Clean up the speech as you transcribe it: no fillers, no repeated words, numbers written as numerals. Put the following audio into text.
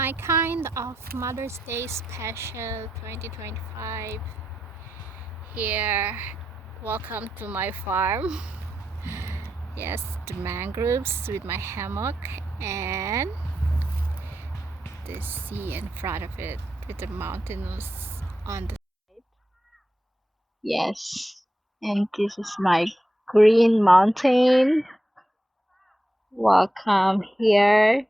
my kind of Mother's Day special 2025 here. Welcome to my farm. Yes, the mangroves with my hammock and the sea in front of it with the mountains on the side. Yes, and this is my green mountain. Welcome here.